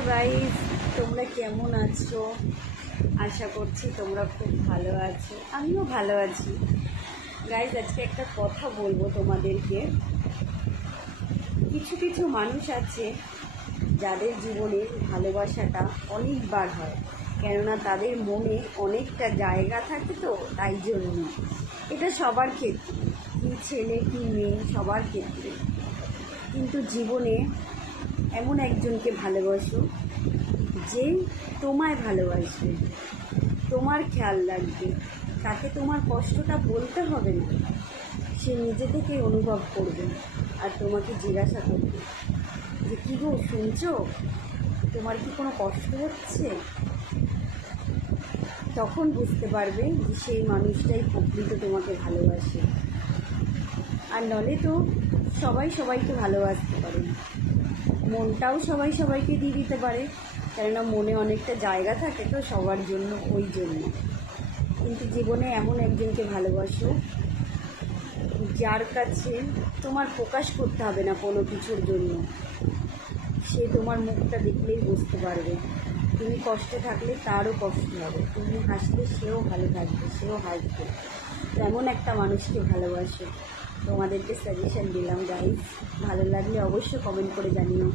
Hello guys, তোমরা কেমন আছো? আশা করছি তোমরা খুব ভালো আছো, আমিও ভালো আছি। গাইস, আজকে একটা কথা বলবো তোমাদেরকে। কিছু কিছু মানুষ আছে যাদের জীবনে ভালোবাসাটা অনেকবার হয়, কেননা তাদের মনে অনেকটা জায়গা থাকে, তো তাই জন্য। এটা সবার ক্ষেত্রে, কি ছেলে কি মেয়ে সবার ক্ষেত্রে। কিন্তু জীবনে এমন একজনকে ভালোবাসো যে তোমায় ভালোবাসবে, তোমার খেয়াল রাখবে, তাকে তোমার কষ্টটা বলতে হবে না, সে নিজে থেকে অনুভব করবে আর তোমাকে জিজ্ঞাসা করবে যে কী গো, শুনছো, তোমার কি কোনো কষ্ট হচ্ছে? তখন বুঝতে পারবে যে সেই মানুষটাই প্রকৃত তোমাকে ভালোবাসে। আর নলে তো সবাই সবাইকে ভালোবাসতে পারে না, মনটাও সবাই সবাইকে দিয়ে দিতে পারে, কেননা মনে অনেকটা জায়গা থাকে তো সবার জন্য, ওই জন্য। কিন্তু জীবনে এমন একজনকে ভালোবাসো যার কাছে তোমার প্রকাশ করতে হবে না কোনো কিছুর জন্য। সে তোমার মুখটা দেখলেই বুঝতে পারবে, তুমি কষ্টে থাকলে তারও কষ্ট হবে, তুমি হাসলে সেও ভালো থাকবে, সেও হাসবে। তেমন একটা মানুষকে ভালোবাসো। তোমাদেরকে সাজেশন দিলাম গাইজ, ভালো লাগলে অবশ্যই কমেন্ট করে জানিও।